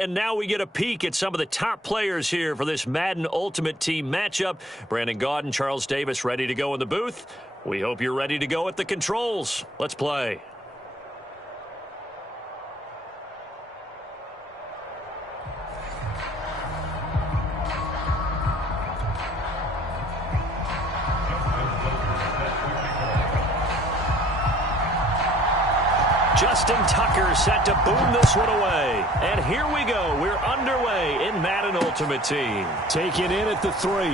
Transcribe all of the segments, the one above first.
And now we get a peek at some of the top players here for this Madden Ultimate Team matchup. Brandon Gaudin, Charles Davis ready to go in the booth. We hope you're ready to go at the controls. Let's play. Justin Tucker set to boom this one away. And here we go. We're underway in Madden Ultimate Team. Taken in at the 3.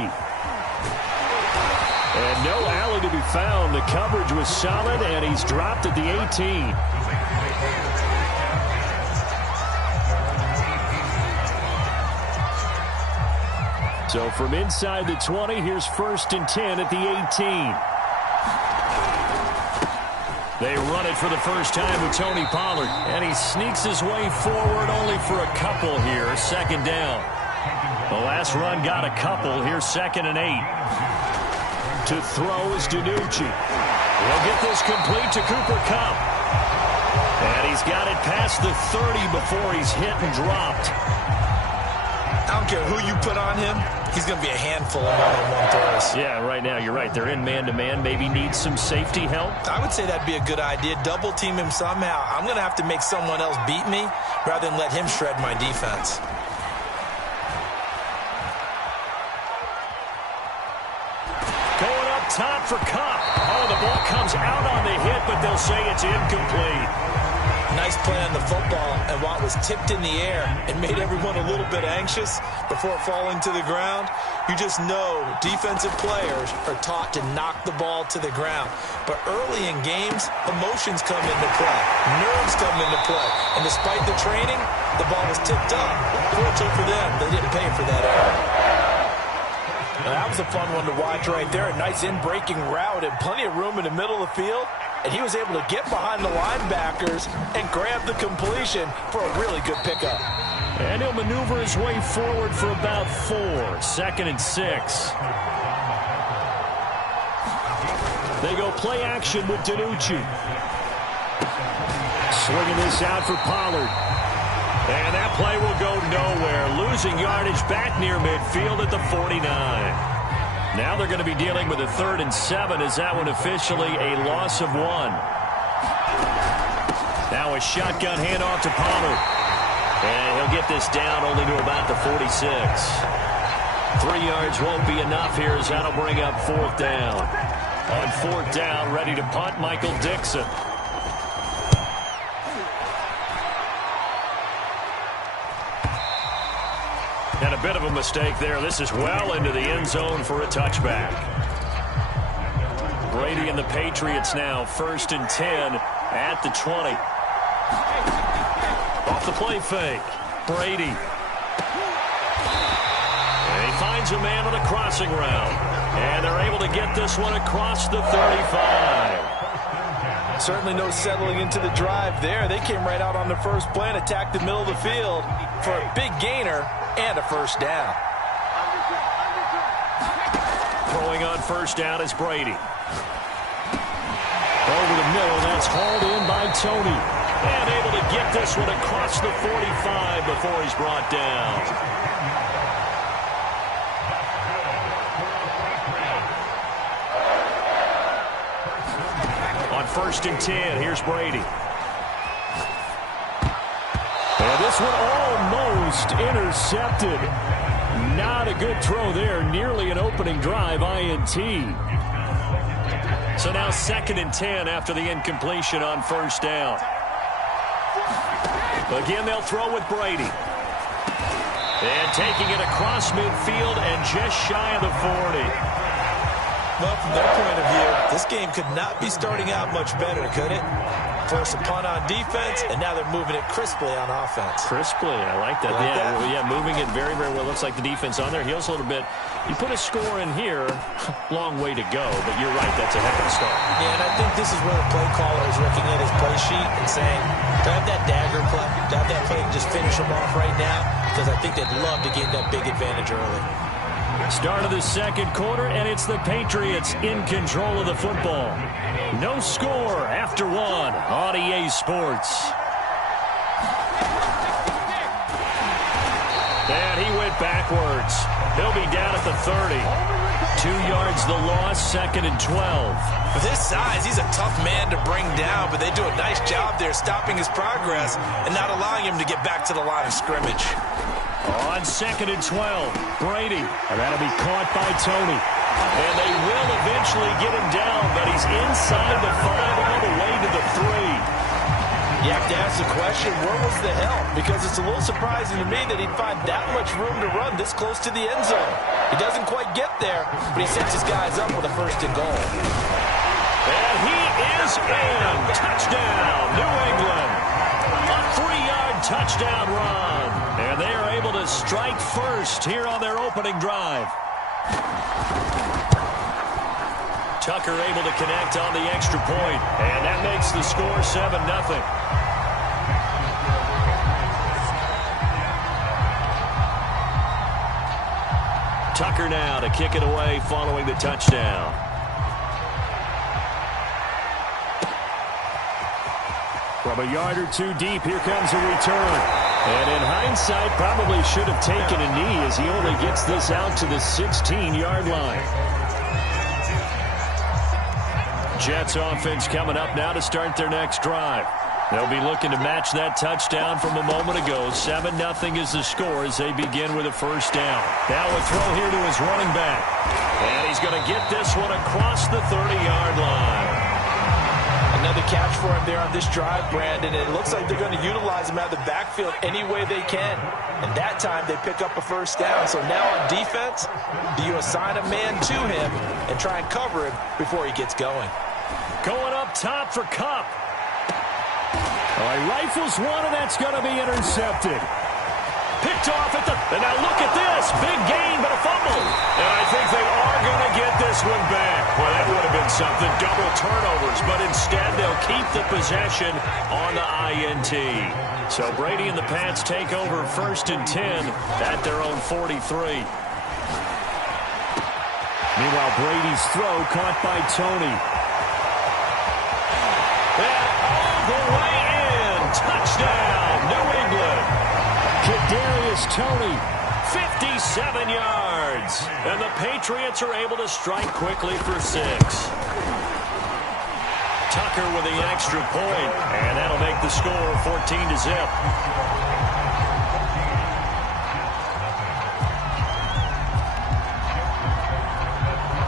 And no alley to be found. The coverage was solid, and he's dropped at the 18. So from inside the 20, here's 1st and 10 at the 18. They run it for the first time with Tony Pollard. And he sneaks his way forward only for a couple here. 2nd down. The last run got a couple. Here's 2nd and 8. To throw is DiNucci. He'll get this complete to Cooper Kupp. And he's got it past the 30 before he's hit and dropped. I don't care who you put on him. He's going to be a handful of one-on-one throws. Yeah, right now, you're right. They're in man-to-man. Maybe needs some safety help. I would say that'd be a good idea. Double team him somehow. I'm going to have to make someone else beat me rather than let him shred my defense. Going up top for Kupp. Oh, the ball comes out on the hit, but they'll say it's incomplete. Nice play on the football, and while it was tipped in the air and made everyone a little bit anxious before falling to the ground, you just know defensive players are taught to knock the ball to the ground. But early in games, emotions come into play. Nerves come into play. And despite the training, the ball was tipped up. Fortunately for them, they didn't pay for that error. Now, that was a fun one to watch right there. A nice in-breaking route and plenty of room in the middle of the field. And he was able to get behind the linebackers and grab the completion for a really good pickup. And he'll maneuver his way forward for about 4. 2nd and 6. They go play action with DiNucci. Swinging this out for Pollard. And that play will go nowhere. Losing yardage back near midfield at the 49. Now they're going to be dealing with a 3rd and 7 as that one officially a loss of 1. Now a shotgun handoff to Pollard. And he'll get this down only to about the 46. 3 yards won't be enough here as that'll bring up 4th down. On 4th down, ready to punt, Michael Dixon. And a bit of a mistake there. This is well into the end zone for a touchback. Brady and the Patriots now 1st and 10 at the 20. Off the play fake. Brady. And he finds a man on a crossing route. And they're able to get this one across the 35. Certainly no settling into the drive there. They came right out on the first play and attacked the middle of the field for a big gainer and a 1st down. Throwing on 1st down is Brady. Over the middle, that's hauled in by Tony. And able to get this one across the 45 before he's brought down. On 1st and 10, here's Brady. And this one almost intercepted. Not a good throw there. Nearly an opening drive, INT. So now 2nd and 10 after the incompletion on 1st down. Again, they'll throw with Brady. And taking it across midfield and just shy of the 40. Well, from their point of view, this game could not be starting out much better, could it? Force a punt on defense, and now they're moving it crisply on offense. Crisply, I like that. Yeah, moving it very, very well. Looks like the defense on their heels a little bit. You put a score in here, long way to go, but you're right, that's a heck of a start. Yeah, and I think this is where the play caller is looking at his play sheet and saying, do I have that dagger play? Do I have that play and just finish them off right now? Because I think they'd love to gain that big advantage early. Start of the 2nd quarter, and it's the Patriots in control of the football. No score after 1 on EA Sports. it backwards. He'll be down at the 30. 2 yards the loss, 2nd and 12. With his size, he's a tough man to bring down, but they do a nice job there stopping his progress and not allowing him to get back to the line of scrimmage. On 2nd and 12, Brady. And that'll be caught by Tony. And they will eventually get him down, but he's inside the 5 all the way to the 3. You have to ask the question, where was the help? Because it's a little surprising to me that he'd find that much room to run this close to the end zone. He doesn't quite get there, but he sets his guys up with a 1st and goal. And he is in. Touchdown, New England. A 3-yard touchdown run. And they are able to strike first here on their opening drive. Tucker able to connect on the extra point, and that makes the score 7-0. Tucker now to kick it away following the touchdown. From a yard or 2 deep, here comes a return. And in hindsight, probably should have taken a knee as he only gets this out to the 16-yard line. Jets offense coming up now to start their next drive. They'll be looking to match that touchdown from a moment ago. 7-0 is the score as they begin with a 1st down. Now a throw here to his running back. And he's going to get this one across the 30-yard line. Another catch for him there on this drive, Brandon. It looks like they're going to utilize him out of the backfield any way they can. And that time they pick up a 1st down. So now on defense, do you assign a man to him and try and cover him before he gets going? Going up top for Kupp. All right, rifles one, and that's going to be intercepted. Picked off at the... And now look at this. Big gain, but a fumble. And I think they are going to get this one back. Well, that would have been something. Double turnovers, but instead they'll keep the possession on the INT. So Brady and the Pats take over 1st and 10 at their own 43. Meanwhile, Brady's throw caught by Tony. And all the way in. Touchdown, New England. Kadarius Toney, 57 yards. And the Patriots are able to strike quickly for 6. Tucker with the extra point, and that'll make the score 14-0.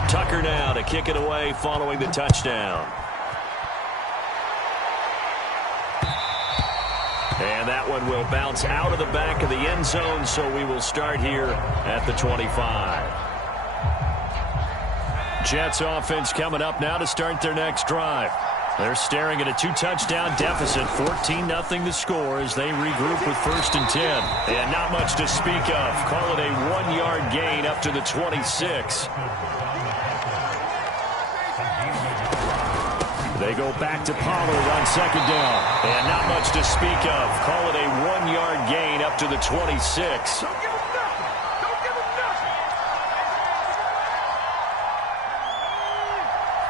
Tucker now to kick it away following the touchdown. And that one will bounce out of the back of the end zone, so we will start here at the 25. Jets offense coming up now to start their next drive. They're staring at a 2-touchdown deficit, 14-0 the score as they regroup with 1st and 10. And not much to speak of. Call it a 1-yard gain up to the 26. They go back to Pollard on 2nd down. And not much to speak of. Call it a 1-yard gain up to the 26.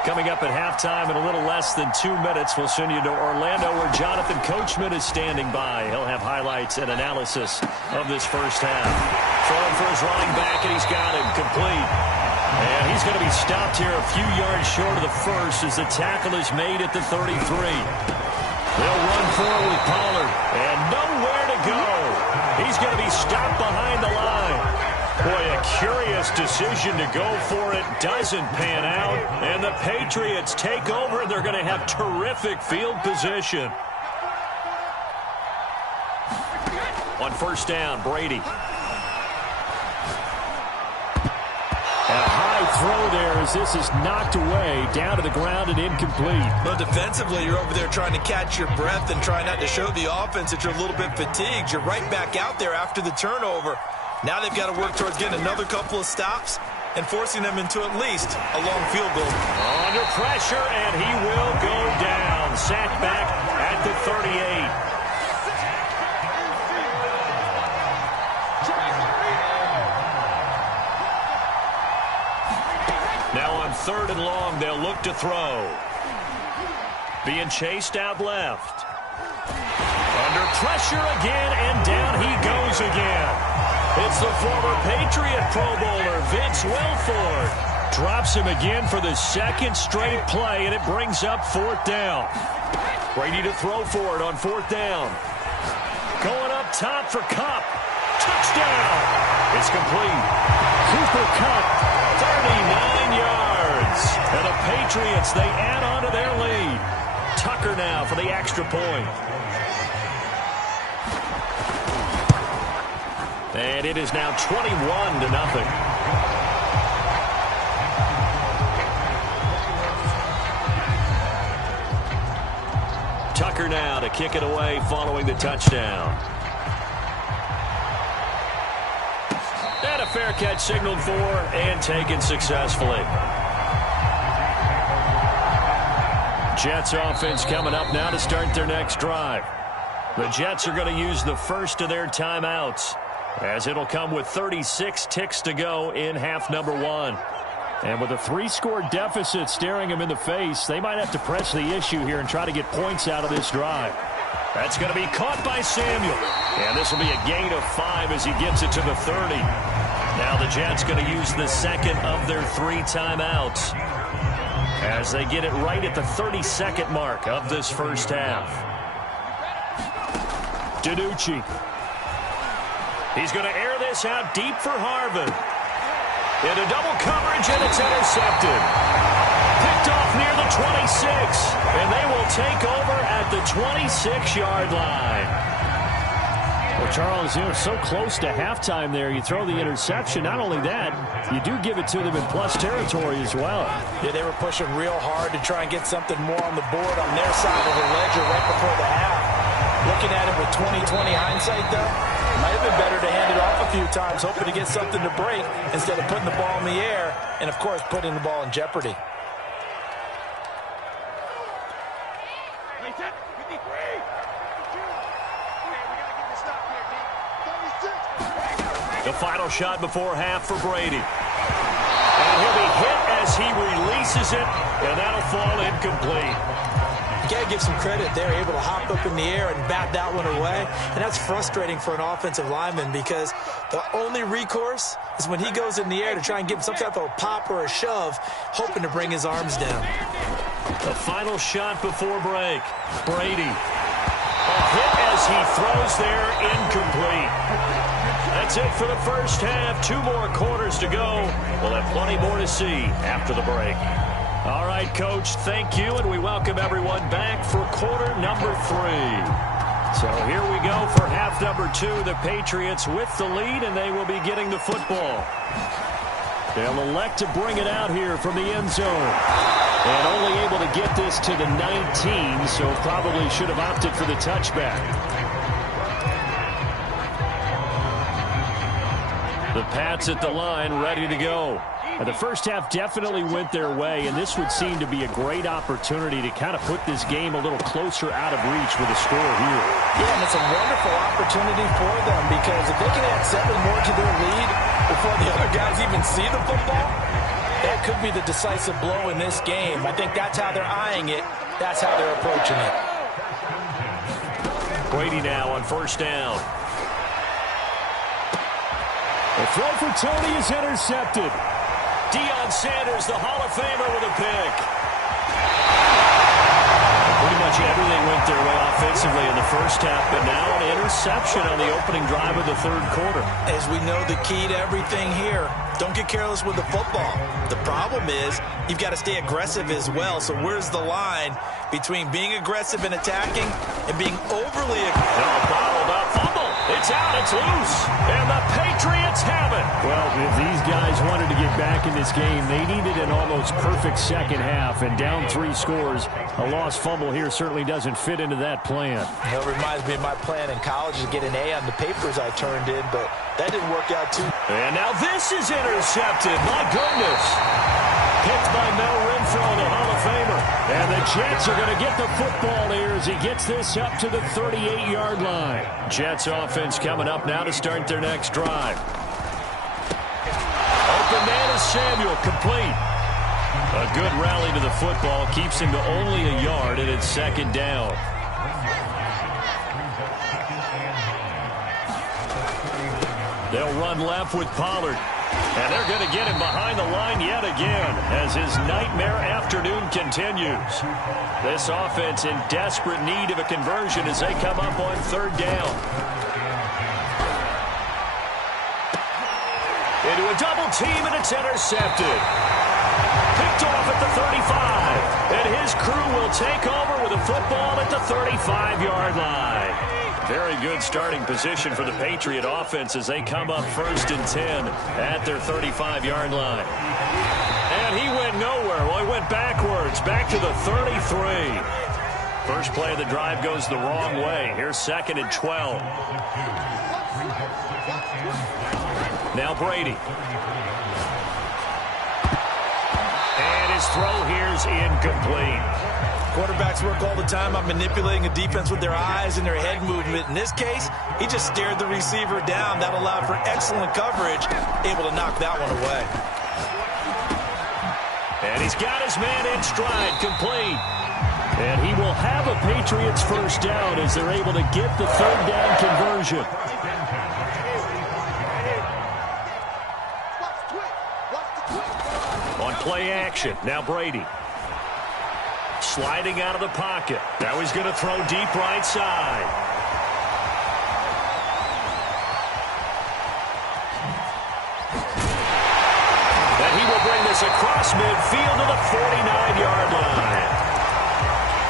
Coming up at halftime in a little less than 2 minutes, we'll send you to Orlando where Jonathan Coachman is standing by. He'll have highlights and analysis of this 1st half. Throwing for his running back, and he's got him complete. And he's going to be stopped here a few yards short of the 1st as the tackle is made at the 33. They'll run forward with Pollard, and nowhere to go. He's going to be stopped behind the line. Boy, a curious decision to go for it. Doesn't pan out. And the Patriots take over. They're going to have terrific field position. On 1st down, Brady. And a high throw there as this is knocked away, down to the ground and incomplete. Well, defensively, you're over there trying to catch your breath and trying not to show the offense that you're a little bit fatigued. You're right back out there after the turnover. Now they've got to work towards getting another couple of stops and forcing them into at least a long field goal. Under pressure, and he will go down. Sacked back at the 38. Now on 3rd and long, they'll look to throw. Being chased out left. Under pressure again, and down he goes again. It's the former Patriot Pro Bowler Vince Wilfork. Drops him again for the second straight play, and it brings up 4th down. Brady to throw for it on 4th down. Going up top for Kupp. Touchdown. It's complete. Cooper Kupp, 39 yards. And the Patriots, they add on to their lead. Tucker now for the extra point. And it is now 21-0. Tucker now to kick it away following the touchdown. And a fair catch signaled for and taken successfully. Jets offense coming up now to start their next drive. The Jets are going to use the first of their timeouts, as it'll come with 36 ticks to go in half number 1. And with a 3-score deficit staring them in the face, they might have to press the issue here and try to get points out of this drive. That's going to be caught by Samuel. And this will be a gain of 5 as he gets it to the 30. Now the Jets going to use the second of their 3 timeouts, as they get it right at the 32nd mark of this first half. DiNucci. He's going to air this out deep for Harvin. Into double coverage, and it's intercepted. Picked off near the 26, and they will take over at the 26-yard line. Well, Charles, so close to halftime there. You throw the interception. Not only that, you do give it to them in plus territory as well. Yeah, they were pushing real hard to try and get something more on the board on their side of the ledger right before the half. Looking at it with 20/20 hindsight, though, might have been better to hand it off a few times, hoping to get something to break instead of putting the ball in the air and, of course, putting the ball in jeopardy. The final shot before half for Brady. And he'll be hit as he releases it, and that'll fall incomplete. You got to give some credit. They're able to hop up in the air and bat that one away. And that's frustrating for an offensive lineman, because the only recourse is when he goes in the air to try and give him some type of a pop or a shove, hoping to bring his arms down. The final shot before break. Brady. A hit as he throws there, incomplete. That's it for the first half. 2 more quarters to go. We'll have plenty more to see after the break. All right, Coach, thank you, and we welcome everyone back for quarter number 3. So here we go for half number 2. The Patriots with the lead, and they will be getting the football. They'll elect to bring it out here from the end zone. And only able to get this to the 19, so probably should have opted for the touchback. The Pats at the line, ready to go. The first half definitely went their way, and this would seem to be a great opportunity to kind of put this game a little closer out of reach with a score here. Yeah, and it's a wonderful opportunity for them, because if they can add 7 more to their lead before the other guys even see the football, that could be the decisive blow in this game. I think that's how they're eyeing it. That's how they're approaching it. Brady now on first down. The throw for Tony is intercepted. Deion Sanders, the Hall of Famer, with a pick. Pretty much everything went their way offensively in the first half, but now an interception on the opening drive of the third quarter. As we know, the key to everything here, don't get careless with the football. The problem is you've got to stay aggressive as well. So where's the line between being aggressive and attacking and being overly aggressive? Bottled up fumble. It's out. It's loose. And the Patriots have it. Well, if these guys wanted to get back in this game, they needed an almost perfect second half. And down 3 scores, a lost fumble here certainly doesn't fit into that plan. It reminds me of my plan in college to get an A on the papers I turned in, but that didn't work out too. And now this is intercepted. My goodness. Picked by Mel Renfro, the Hall of Famer. And the Jets are going to get the football here as he gets this up to the 38-yard line. Jets offense coming up now to start their next drive. Open man is Samuel, complete. A good rally to the football keeps him to only a yard, and it's second down. They'll run left with Pollard. And they're going to get him behind the line yet again as his nightmare afternoon continues. This offense in desperate need of a conversion as they come up on third down. Into a double team, and it's intercepted. Picked off at the 35. And his crew will take over with a football at the 35-yard line. Very good starting position for the Patriot offense as they come up 1st and 10 at their 35-yard line. And he went nowhere. Well, he went backwards, back to the 33. First play of the drive goes the wrong way. Here's 2nd and 12. Now Brady. And his throw here's incomplete. Quarterbacks work all the time on manipulating a defense with their eyes and their head movement. In this case, he just stared the receiver down. That allowed for excellent coverage, able to knock that one away. And he's got his man in stride, complete. And he will have a Patriots first down as they're able to get the third down conversion. On play action, now Brady. Sliding out of the pocket. Now he's going to throw deep right side. And he will bring this across midfield to the 49-yard line.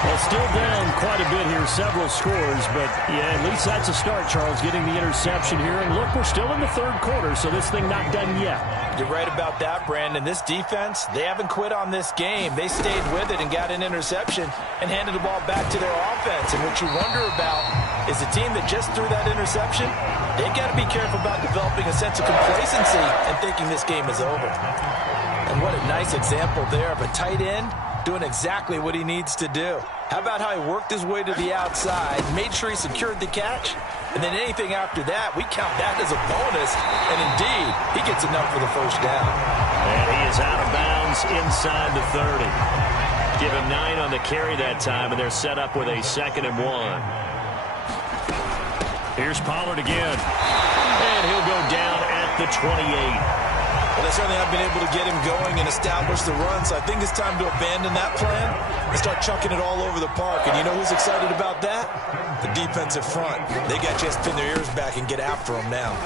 Well, still down quite a bit here, several scores, but yeah, at least that's a start, Charles, getting the interception here. And look, we're still in the third quarter, so this thing not done yet. You're right about that, Brandon. This defense, they haven't quit on this game. They stayed with it and got an interception and handed the ball back to their offense. And what you wonder about is the team that just threw that interception, they've got to be careful about developing a sense of complacency and thinking this game is over. And what a nice example there of a tight end doing exactly what he needs to do. How about how he worked his way to the outside, made sure he secured the catch, and then anything after that, we count that as a bonus. And indeed, he gets enough for the first down. And he is out of bounds inside the 30. Give him 9 on the carry that time, and they're set up with a 2nd and 1. Here's Pollard again. And he'll go down at the 28. Well, they certainly have been able to get him going and establish the run, so I think it's time to abandon that plan and start chucking it all over the park. And you know who's excited about that? The defensive front. They got just pin their ears back and get after him now.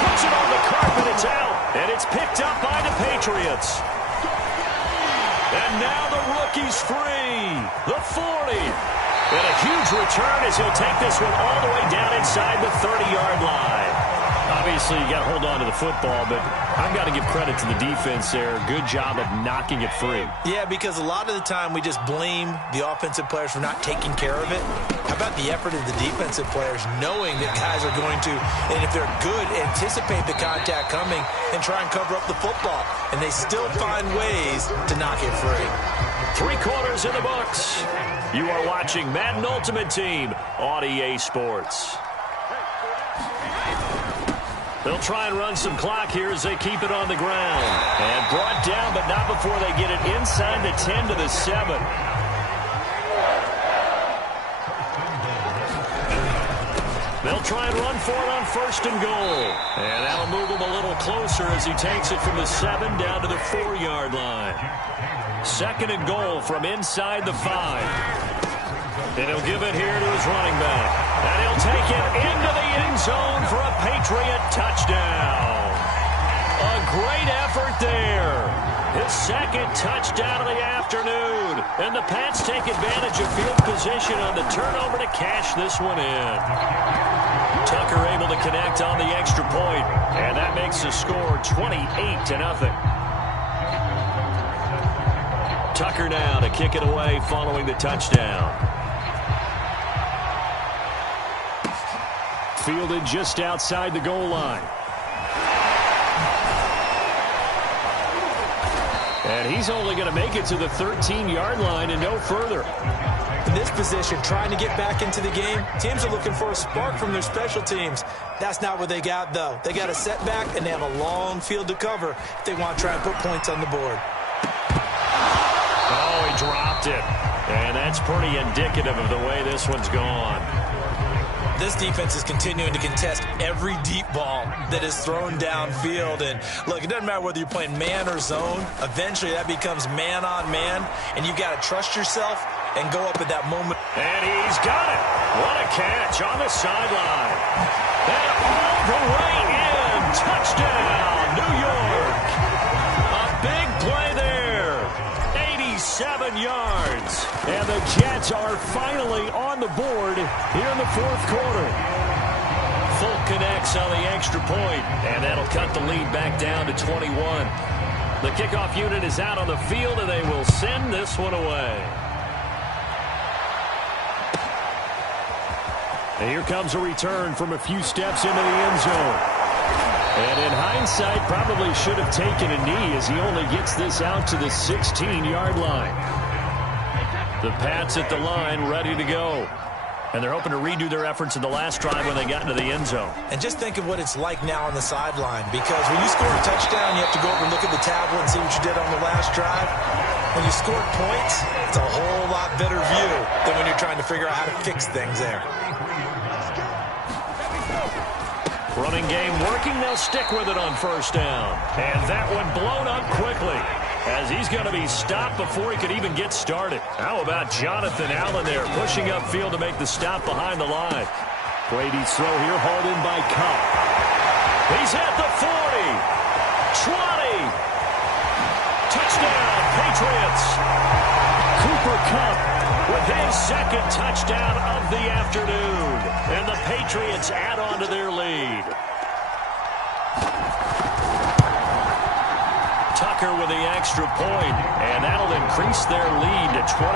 Puts it on the carpet, it's out, and it's picked up by the Patriots. And now the rookie's free. The 40. And a huge return as he'll take this one all the way down inside the 30-yard line. Obviously, you got to hold on to the football, but I've got to give credit to the defense there. Good job of knocking it free. Yeah, because a lot of the time we just blame the offensive players for not taking care of it. How about the effort of the defensive players knowing that guys are going to, and if they're good, anticipate the contact coming and try and cover up the football. And they still find ways to knock it free. 3 quarters in the books. You are watching Madden Ultimate Team on EA Sports. They'll try and run some clock here as they keep it on the ground. And brought down, but not before they get it inside the 10 to the 7. They'll try and run for it on 1st and goal. And that'll move him a little closer as he takes it from the 7 down to the 4-yard line. 2nd and goal from inside the 5. And he'll give it here to his running back. And he'll take it into the end zone for a Patriot touchdown. A great effort there. His 2nd touchdown of the afternoon. And the Pats take advantage of field position on the turnover to cash this one in. Tucker able to connect on the extra point. And that makes the score 28-0. Tucker now to kick it away following the touchdown. Fielded just outside the goal line. And he's only going to make it to the 13-yard line and no further. In this position, trying to get back into the game, teams are looking for a spark from their special teams. That's not what they got, though. They got a setback, and they have a long field to cover if they want to try and put points on the board. Oh, he dropped it. And that's pretty indicative of the way this one's gone. this defense is continuing to contest every deep ball that is thrown downfield. And look, it doesn't matter whether you're playing man or zone. Eventually, that becomes man on man, and you've got to trust yourself and go up at that moment. And he's got it. What a catch on the sideline. And all the way in. Touchdown, New York. A big play there. 87 yards. And the Jets are finally on the board here in the fourth quarter. Full connects on the extra point, and that'll cut the lead back down to 21. The kickoff unit is out on the field, and they will send this one away. And here comes a return from a few steps into the end zone. And in hindsight, probably should have taken a knee as he only gets this out to the 16-yard line. The Pats at the line, ready to go. And they're hoping to redo their efforts in the last drive when they got into the end zone. And just think of what it's like now on the sideline, because when you score a touchdown, you have to go over and look at the tablet and see what you did on the last drive. When you score points, it's a whole lot better view than when you're trying to figure out how to fix things there. Running game working. They'll stick with it on first down. And that one blown up quickly, as he's going to be stopped before he could even get started. How about Jonathan Allen there, pushing upfield to make the stop behind the line. Brady's throw here hauled in by Kupp. He's at the 40. 20. Touchdown, Patriots. Cooper Kupp with his second touchdown of the afternoon. And the Patriots add on to their lead. Tucker with the extra point, and that'll increase their lead to 28.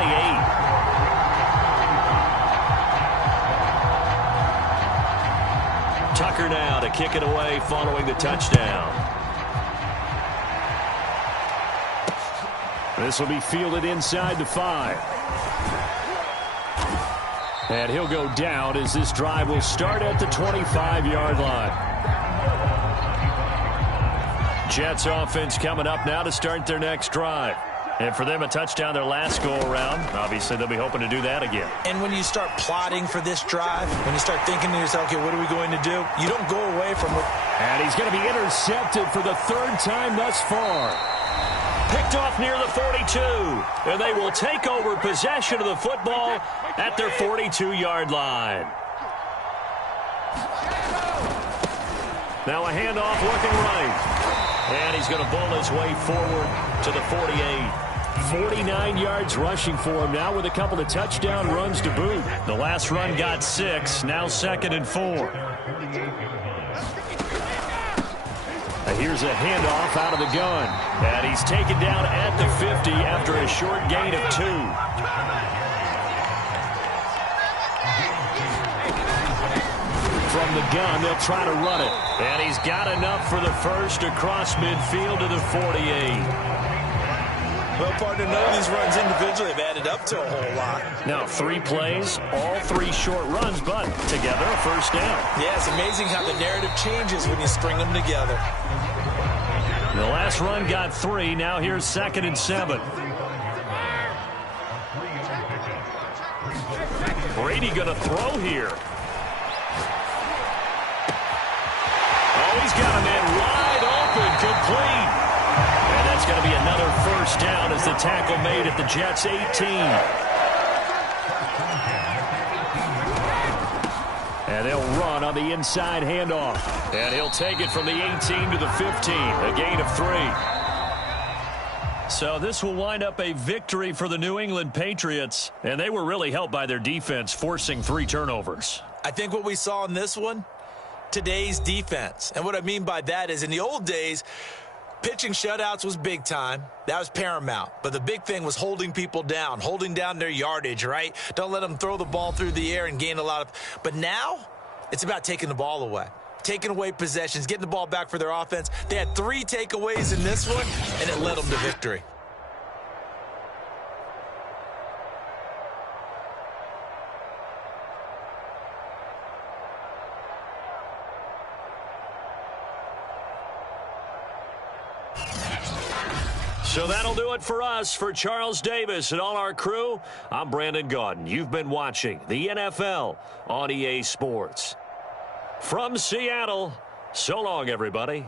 Tucker now to kick it away following the touchdown. This will be fielded inside the 5. And he'll go down as this drive will start at the 25-yard line. Jets offense coming up now to start their next drive. And for them, a touchdown their last go-around. Obviously, they'll be hoping to do that again. And when you start plotting for this drive, when you start thinking to yourself, okay, what are we going to do? You don't go away from what... And he's going to be intercepted for the third time thus far. Picked off near the 42. And they will take over possession of the football at their 42-yard line. Now a handoff looking right. And he's going to bowl his way forward to the 48. 49 yards rushing for him now with a couple of touchdown runs to boot. The last run got 6. Now 2nd and 4. Here's a handoff out of the gun. And he's taken down at the 50 after a short gain of 2. From the gun, they'll try to run it. And he's got enough for the first across midfield to the 48. Well, partner, none of these runs individually have added up to a whole lot. Now 3 plays, all 3 short runs, but together a first down. Yeah, it's amazing how the narrative changes when you string them together. The last run got 3. Now here's 2nd and 7. Brady going to throw here. Oh, he's got a man wide open, complete. And that's going to be another first down as the tackle made at the Jets' 18. And they'll run on the inside handoff. And he'll take it from the 18 to the 15, a gain of 3. So this will wind up a victory for the New England Patriots. And they were really helped by their defense, forcing 3 turnovers. I think what we saw in this one, today's defense. And what I mean by that is in the old days, pitching shutouts was big time. That was paramount. But the big thing was holding people down, holding down their yardage, right? Don't let them throw the ball through the air and gain a lot of... But now, it's about taking the ball away. Taking away possessions, getting the ball back for their offense. They had 3 takeaways in this one, and it led them to victory. So that'll do it for us. For Charles Davis and all our crew, I'm Brandon Gaudin. You've been watching the NFL on EA Sports. From Seattle, so long, everybody.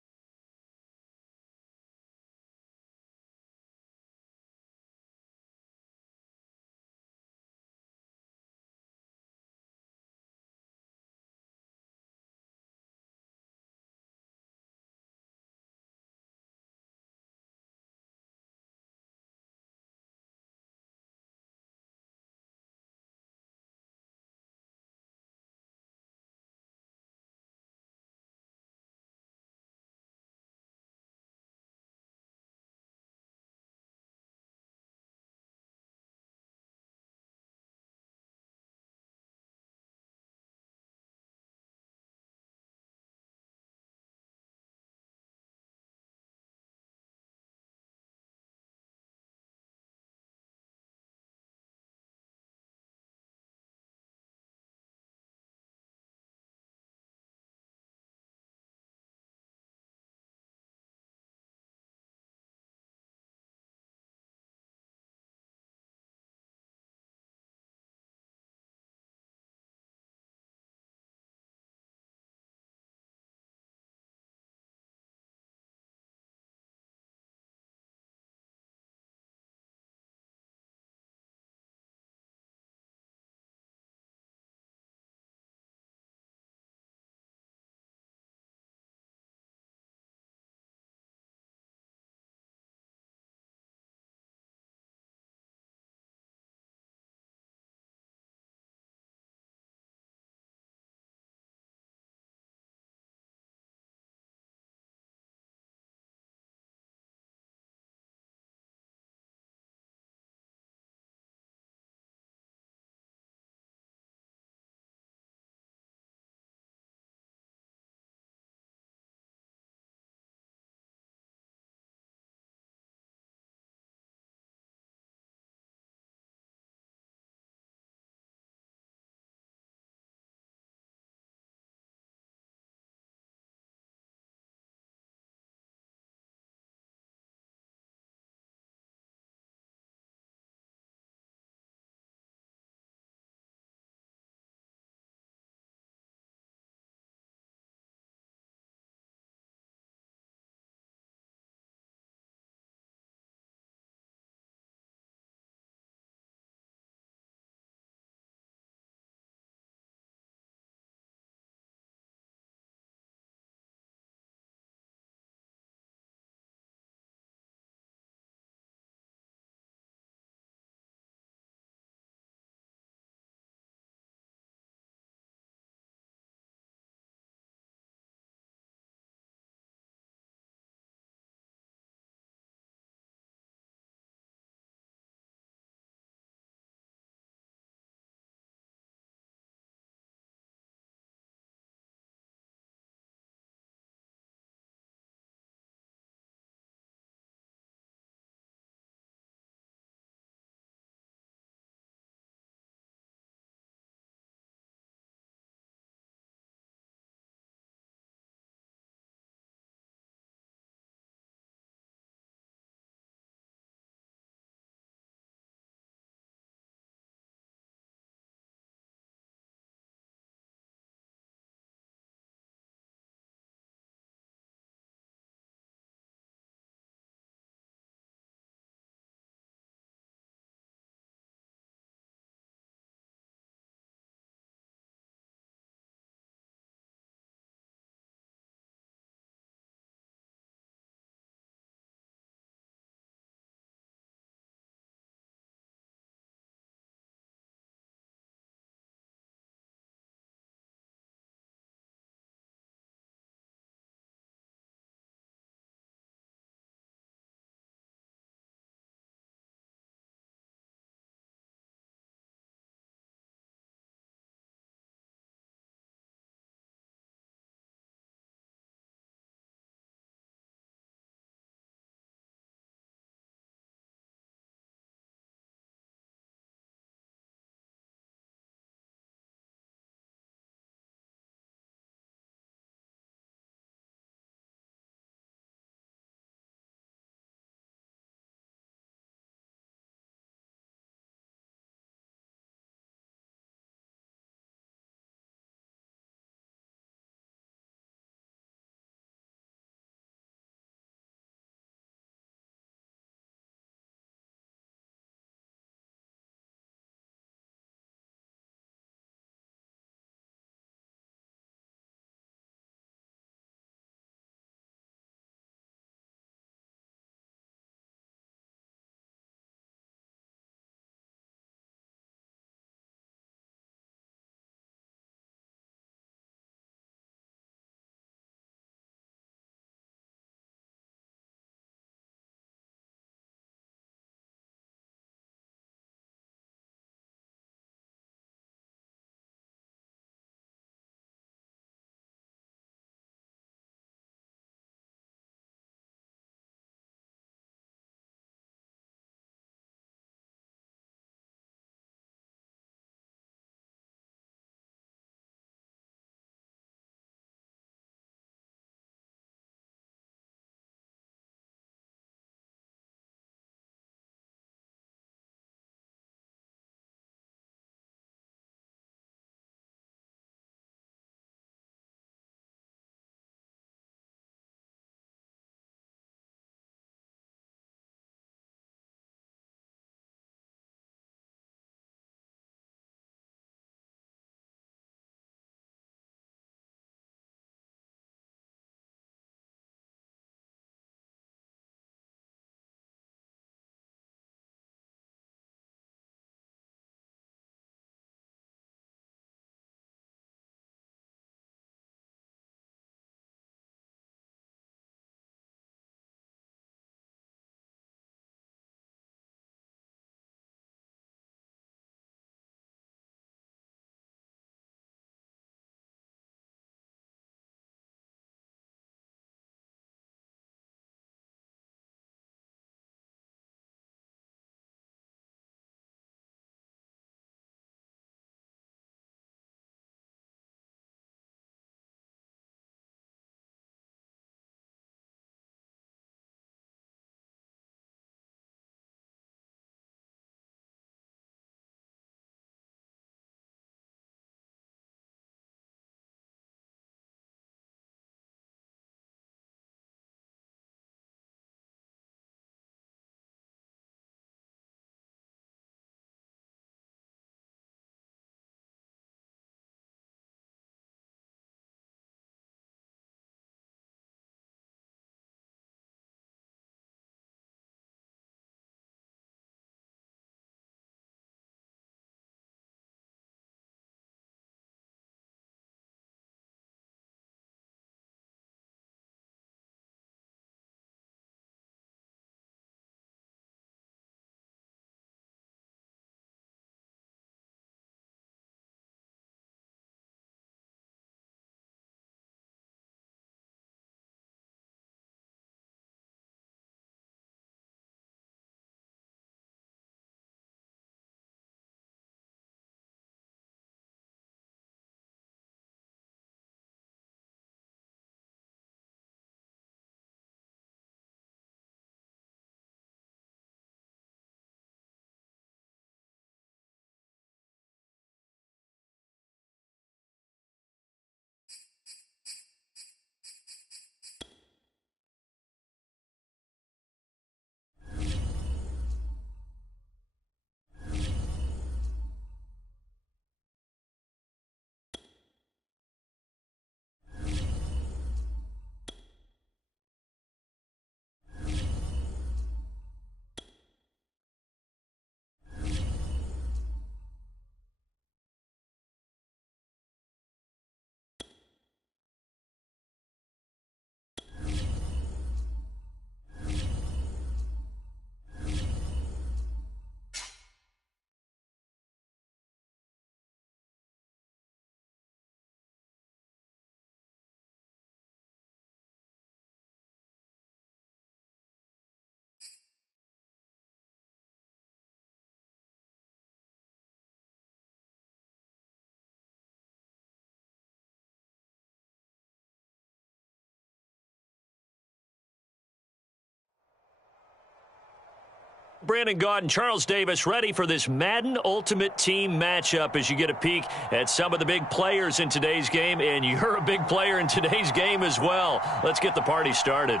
Brandon Gaudin and Charles Davis ready for this Madden Ultimate Team matchup as you get a peek at some of the big players in today's game, and you're a big player in today's game as well. Let's get the party started.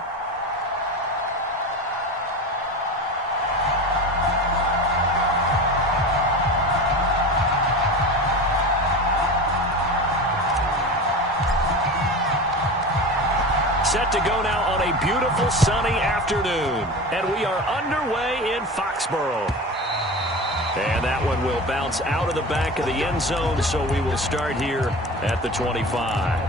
Set to go now on a beautiful sunny afternoon. And we are underway in Foxborough. And that one will bounce out of the back of the end zone, so we will start here at the 25.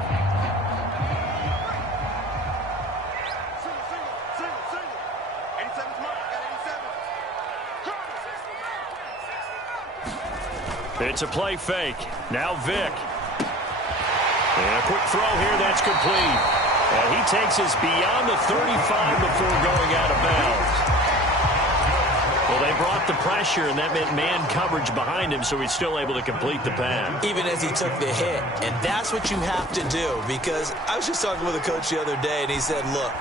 It's a play fake. Now Vick. And a quick throw here that's complete. And he takes us beyond the 35 before going out of bounds. Well, they brought the pressure, and that meant man coverage behind him, so he's still able to complete the pass. Even as he took the hit. And that's what you have to do, because I was just talking with a coach the other day, and he said, look,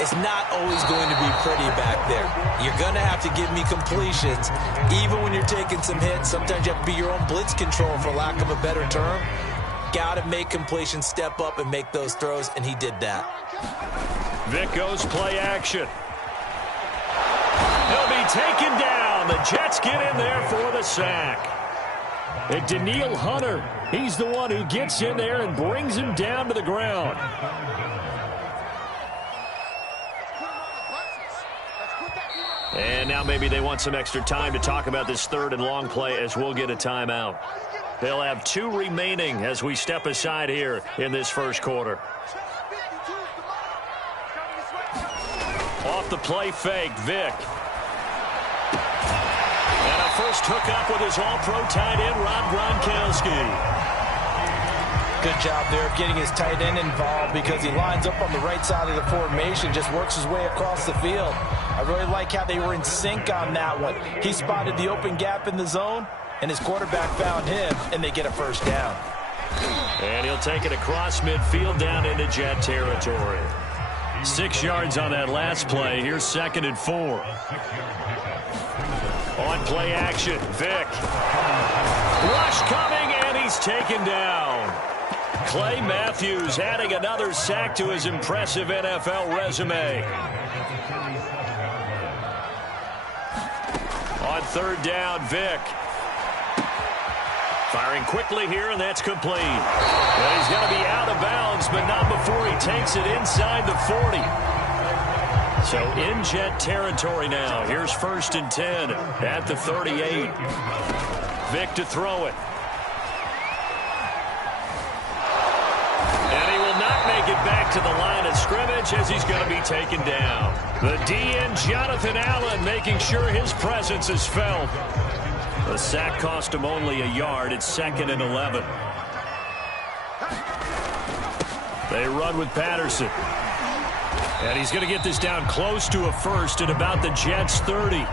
it's not always going to be pretty back there. You're going to have to give me completions. Even when you're taking some hits, sometimes you have to be your own blitz control, for lack of a better term. Got to make completions, step up, and make those throws, and he did that. Vick goes play action. He'll be taken down. The Jets get in there for the sack. And Danielle Hunter, he's the one who gets in there and brings him down to the ground. And now maybe they want some extra time to talk about this third and long play, as we'll get a timeout. They'll have 2 remaining as we step aside here in this first quarter. Off the play fake, Vick. And a first hookup with his all-pro tight end, Rob Gronkowski. Good job there of getting his tight end involved, because he lines up on the right side of the formation, just works his way across the field. I really like how they were in sync on that one. He spotted the open gap in the zone, and his quarterback found him, and they get a first down. And he'll take it across midfield down into Jet territory. 6 yards on that last play. Here's 2nd and 4. On play action, Vick. Rush coming, and he's taken down. Clay Matthews adding another sack to his impressive NFL resume. On 3rd down, Vick. Firing quickly here, and that's complete. And he's going to be out of bounds, but not before he takes it inside the 40. So in Jet territory now. Here's 1st and 10 at the 38. Vick to throw it. And he will not make it back to the line of scrimmage, as he's going to be taken down. The DN, Jonathan Allen, making sure his presence is felt. The sack cost him only a yard. It's 2nd and 11. They run with Patterson. And he's going to get this down close to a first at about the Jets' 30.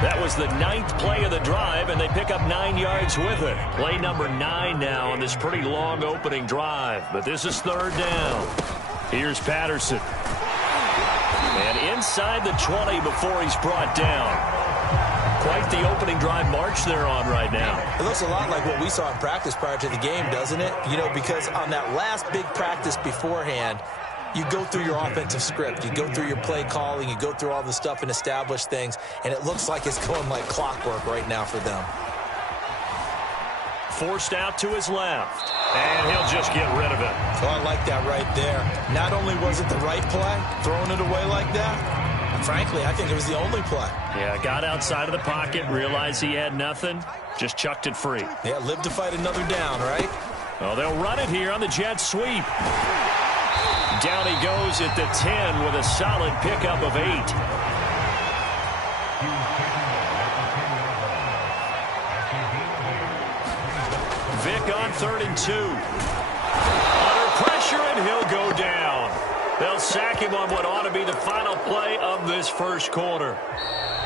That was the 9th play of the drive, and they pick up 9 yards with it. Play number 9 now on this pretty long opening drive. But this is 3rd down. Here's Patterson. And inside the 20 before he's brought down. Quite the opening drive march they're on right now. It looks a lot like what we saw in practice prior to the game, doesn't it? You know, because on that last big practice beforehand, you go through your offensive script. You go through your play calling. You go through all the stuff and establish things. And it looks like it's going like clockwork right now for them. Forced out to his left. And he'll just get rid of it. Oh, I like that right there. Not only was it the right play, throwing it away like that, frankly, I think it was the only play. Yeah, got outside of the pocket, realized he had nothing, just chucked it free. Yeah, live to fight another down, right? Well, they'll run it here on the jet sweep. Down he goes at the 10 with a solid pickup of 8. Vick on 3rd and 2. Under pressure, and he'll go down. They'll sack him on what ought to be the final play of this first quarter.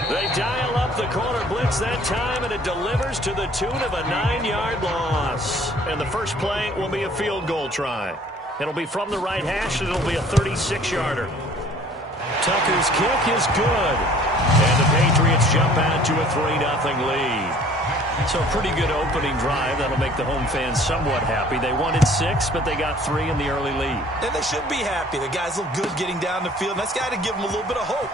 They dial up the corner blitz that time, and it delivers to the tune of a 9-yard loss. And the first play will be a field goal try. It'll be from the right hash, and it'll be a 36-yarder. Tucker's kick is good. And the Patriots jump out to a 3-0 lead. So a pretty good opening drive. That'll make the home fans somewhat happy. They wanted 6, but they got 3 in the early lead. And they should be happy. The guys look good getting down the field. That's got to give them a little bit of hope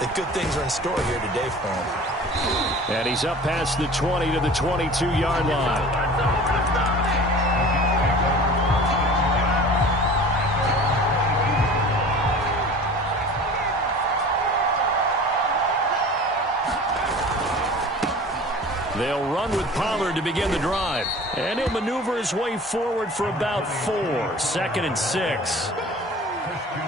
that good things are in store here today for them. And he's up past the 20 to the 22-yard line. They'll run with Pollard to begin the drive. And he'll maneuver his way forward for about 4. 2nd and 6.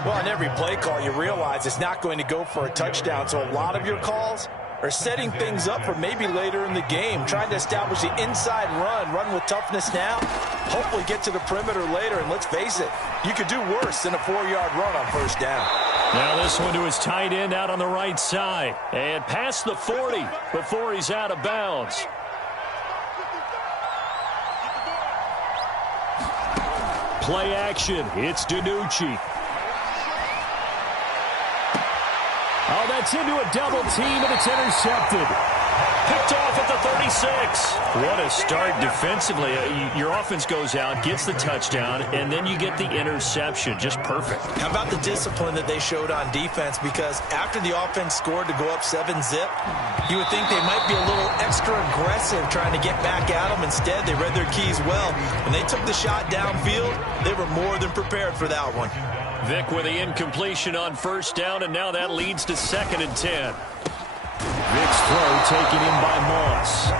Well, on every play call, you realize it's not going to go for a touchdown. So a lot of your calls are setting things up for maybe later in the game, trying to establish the inside run with toughness now, hopefully get to the perimeter later. And let's face it, you could do worse than a 4-yard run on first down. Now this one to his tight end out on the right side. And past the 40 before he's out of bounds. Play action. It's DiNucci. Oh, that's into a double team, and it's intercepted. Picked off at the 36. What a start defensively. Your offense goes out, gets the touchdown, and then you get the interception. Just perfect. How about the discipline that they showed on defense? Because after the offense scored to go up 7-zip, you would think they might be a little extra aggressive trying to get back at them. Instead, they read their keys well. When they took the shot downfield, they were more than prepared for that one. Vick with the incompletion on first down, and now that leads to 2nd and 10. Vick's throw taken in by Moss.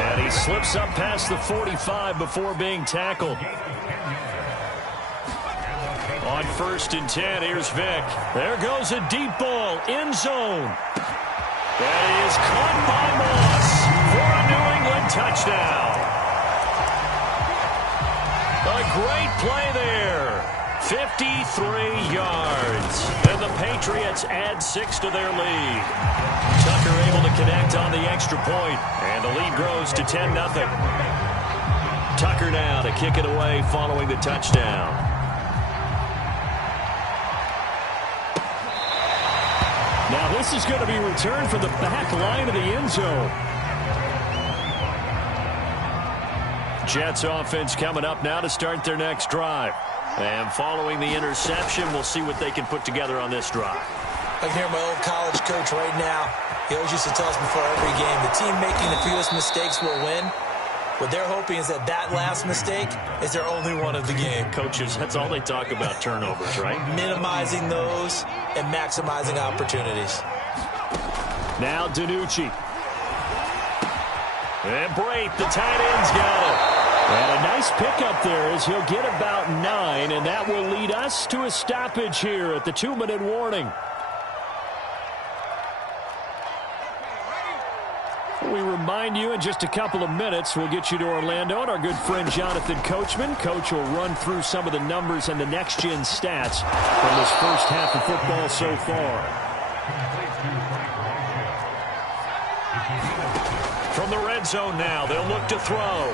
And he slips up past the 45 before being tackled. On 1st and 10, here's Vick. There goes a deep ball, end zone. That is caught by Moss for a New England touchdown. A great play there. 53 yards. And the Patriots add 6 to their lead. Tucker able to connect on the extra point, and the lead grows to 10-0. Tucker now to kick it away following the touchdown. Now this is going to be returned from the back line of the end zone. Jets offense coming up now to start their next drive. And following the interception, we'll see what they can put together on this drive. I can hear my old college coach right now. He always used to tell us before every game, the team making the fewest mistakes will win. What they're hoping is that last mistake is their only one of the game. Coaches, that's all they talk about, turnovers, right? Minimizing those and maximizing opportunities. Now DiNucci. And Brate, the tight end's got it. And a nice pickup there as he'll get about 9, and that will lead us to a stoppage here at the 2-minute warning. We remind you in just a couple of minutes, we'll get you to Orlando and our good friend Jonathan Coachman. Coach will run through some of the numbers and the next-gen stats from this first half of football so far. From the red zone now, they'll look to throw.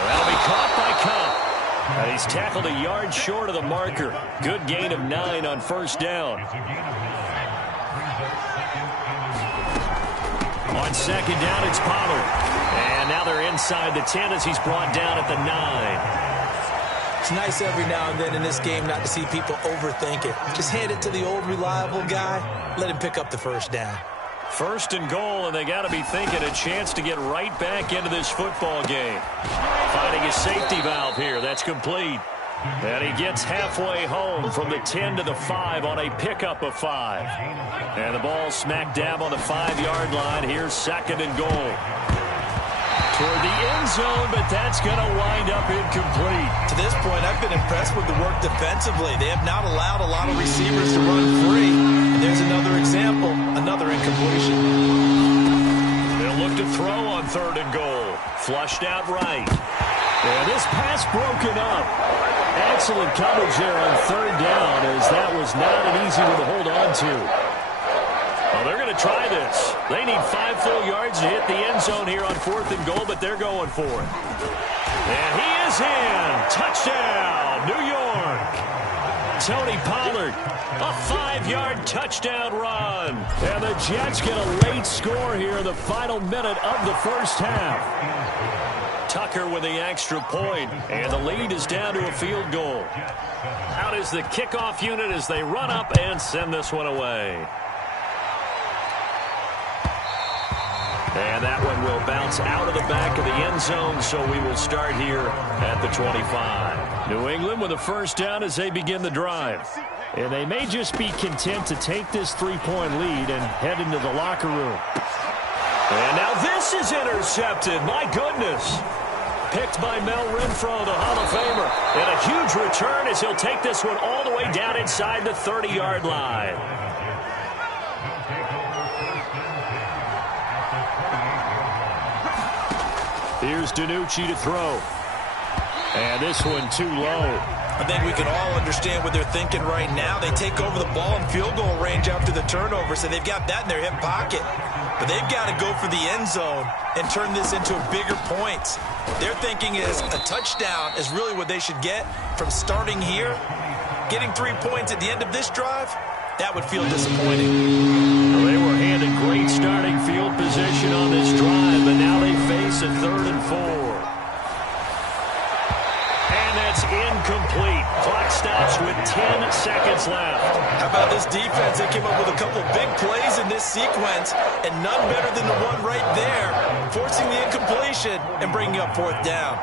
That'll be caught by Kupp. And he's tackled a yard short of the marker. Good gain of 9 on first down. On second down, it's Pollard. And now they're inside the 10 as he's brought down at the 9. It's nice every now and then in this game not to see people overthink it. Just hand it to the old reliable guy. Let him pick up the first down. 1st and goal, and they got to be thinking a chance to get right back into this football game. Finding a safety valve here. That's complete. And he gets halfway home from the 10 to the 5 on a pickup of 5. And the ball smack dab on the 5-yard line. Here's 2nd and goal. Toward the end zone, but that's going to wind up incomplete. To this point, I've been impressed with the work defensively. They have not allowed a lot of receivers to run free. And there's another example, another incompletion. They'll look to throw on 3rd and goal. Flushed out right. And this pass broken up. Excellent coverage there on 3rd down, as that was not an easy one to hold on to. Well, they're going to try this. They need 5 full yards to hit the end zone here on 4th and goal, but they're going for it. And he is in. Touchdown, New York. Tony Pollard Pollard. A 5-yard touchdown run. And the Jets get a late score here in the final minute of the first half. Tucker with the extra point, and the lead is down to a field goal. Out is the kickoff unit as they run up and send this one away. And that one will bounce out of the back of the end zone, so we will start here at the 25. New England with a first down as they begin the drive. And they may just be content to take this 3-point lead and head into the locker room. And now this is intercepted. My goodness. Picked by Mel Renfro, the Hall of Famer. And a huge return as he'll take this one all the way down inside the 30-yard line. Here's DiNucci to throw. And this one too low. I think we can all understand what they're thinking right now. They take over the ball in field goal range after the turnover, so they've got that in their hip pocket. But they've got to go for the end zone and turn this into bigger points. Their thinking is a touchdown is really what they should get from starting here. Getting 3 points at the end of this drive, that would feel disappointing. Well, they were handed great starting field position on this drive, but now they face a 3rd and 4. And that's incomplete. Clock stops with 10 seconds left. How about this defense? They came up with a couple big plays in this sequence, and none better than the one right there, forcing the incompletion and bringing up 4th down.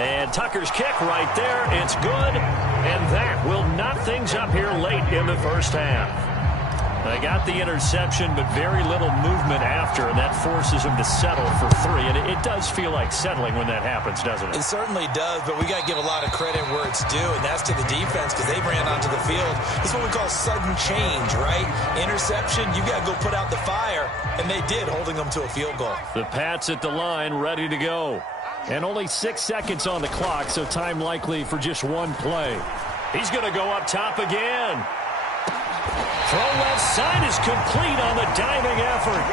And Tucker's kick right there. It's good. And that will knot things up here late in the first half. They got the interception, but very little movement after, and that forces them to settle for 3. And it does feel like settling when that happens, doesn't it? It certainly does, but we got to give a lot of credit where it's due, and that's to the defense because they ran onto the field. This is what we call sudden change, right? Interception, you got to go put out the fire, and they did, holding them to a field goal. The Pats at the line, ready to go. And only 6 seconds on the clock, so time likely for just one play. He's going to go up top again. Throw left side is complete on the diving effort.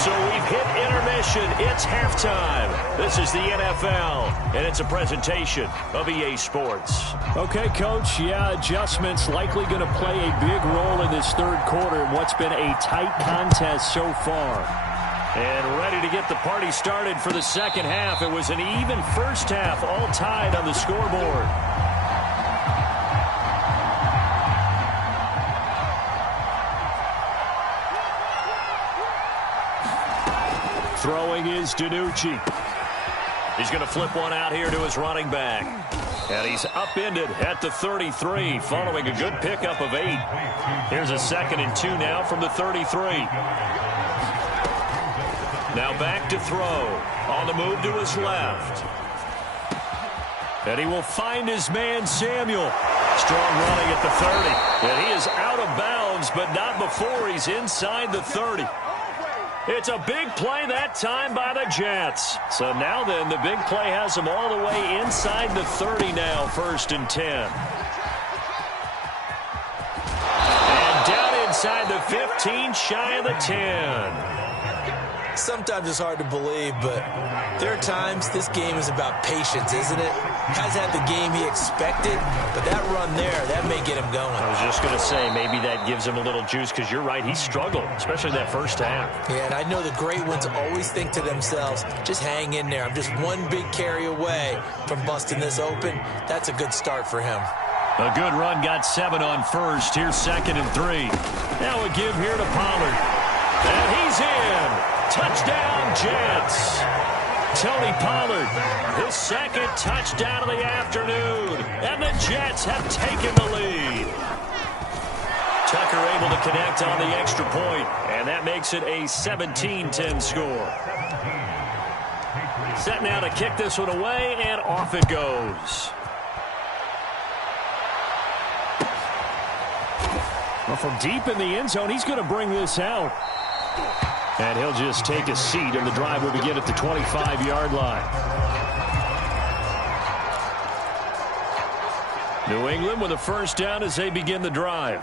So we've hit intermission. It's halftime. This is the NFL, and it's a presentation of EA Sports. Okay, Coach, adjustments likely going to play a big role in this 3rd quarter in what's been a tight contest so far. And ready to get the party started for the second half. It was an even first half, all tied on the scoreboard. Throwing is DiNucci. He's going to flip one out here to his running back. And he's upended at the 33 following a good pickup of 8. Here's a 2nd and 2 now from the 33. Now back to throw. On the move to his left. And he will find his man Samuel. Strong running at the 30. And he is out of bounds, but not before he's inside the 30. It's a big play that time by the Jets. So now then, the big play has them all the way inside the 30 now, 1st and 10. And down inside the 15, shy of the 10. Sometimes it's hard to believe, but there are times this game is about patience, isn't it? Has had the game he expected, but that run there, that may get him going. I was just going to say, maybe that gives him a little juice, because you're right, he struggled, especially that first half. Yeah, and I know the great ones always think to themselves, just hang in there. I'm just one big carry away from busting this open. That's a good start for him. A good run, got 7 on first. Here's 2nd and 3. Now a give here to Pollard. And he's in. Touchdown, Jets. Tony Pollard, his 2nd touchdown of the afternoon. And the Jets have taken the lead. Tucker able to connect on the extra point, and that makes it a 17-10 score. Set now to kick this one away, and off it goes. Well, from deep in the end zone, he's going to bring this out. And he'll just take a seat, and the drive will begin at the 25-yard line. New England with a first down as they begin the drive.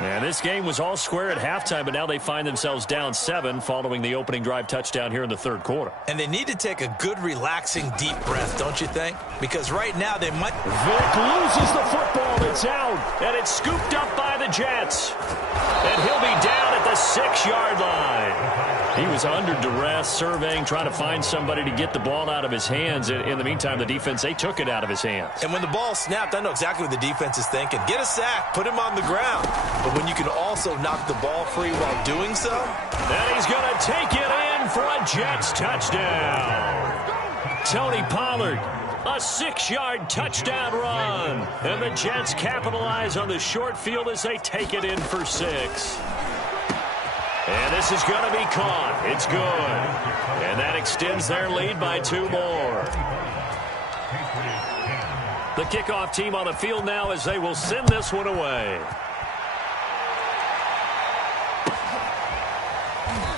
And this game was all square at halftime, but now they find themselves down 7 following the opening drive touchdown here in the third quarter. And they need to take a good, relaxing, deep breath, don't you think? Because right now they might... Vick loses the football. It's out. And it's scooped up by the Jets. And he'll be down at the 6-yard line. He was under duress, surveying, trying to find somebody to get the ball out of his hands. In the meantime, the defense, they took it out of his hands. And when the ball snapped, I know exactly what the defense is thinking. Get a sack, put him on the ground. But when you can also knock the ball free while doing so... And he's going to take it in for a Jets touchdown. Tony Pollard, a 6-yard touchdown run. And the Jets capitalize on the short field as they take it in for 6. And this is going to be caught. It's good. And that extends their lead by 2 more. The kickoff team on the field now as they will send this one away.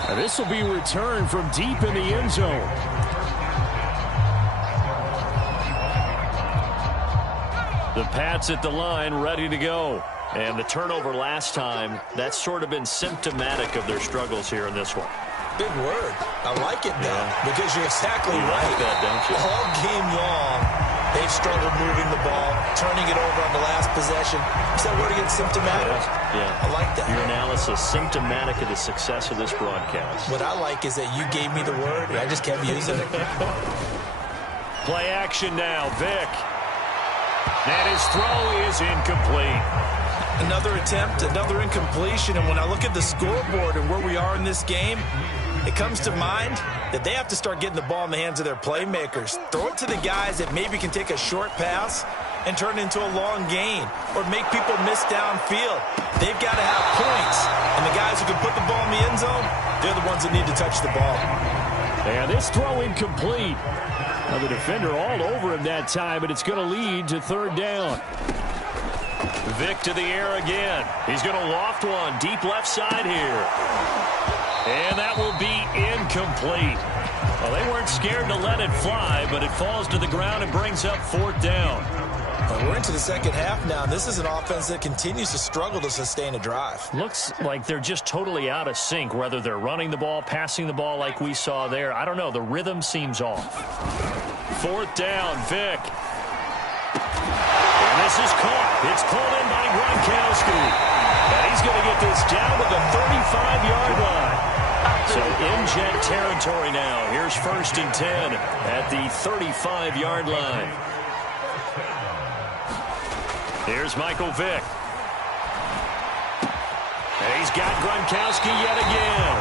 And this will be returned from deep in the end zone. The Pats at the line, ready to go. And the turnover last time, that's sort of been symptomatic of their struggles here in this one. Big word. I like it, though, because you're exactly right. Like that, don't you? All game long, they've struggled moving the ball, turning it over on the last possession. Is that word again, symptomatic? Yeah. I like that. Your analysis, symptomatic of the success of this broadcast. What I like is that you gave me the word, and I just kept using it. Play action now, Vick. And his throw is incomplete. Another attempt, another incompletion, and when I look at the scoreboard and where we are in this game, it comes to mind that they have to start getting the ball in the hands of their playmakers. Throw it to the guys that maybe can take a short pass and turn it into a long gain or make people miss downfield. They've got to have points, and the guys who can put the ball in the end zone, they're the ones that need to touch the ball. And this throw incomplete. Now the defender all over him that time, and it's going to lead to 3rd down. Vick to the air again. He's going to loft one deep left side here. And that will be incomplete. Well, they weren't scared to let it fly, but it falls to the ground and brings up 4th down. Well, we're into the second half now. This is an offense that continues to struggle to sustain a drive. Looks like they're just totally out of sync, whether they're running the ball, passing the ball like we saw there. I don't know. The rhythm seems off. 4th down, Vick. And this is caught. It's pulled in by Gronkowski. And he's going to get this down to the 35-yard line. So in Jet territory now. Here's 1st and 10 at the 35-yard line. Here's Michael Vick. And he's got Gronkowski yet again.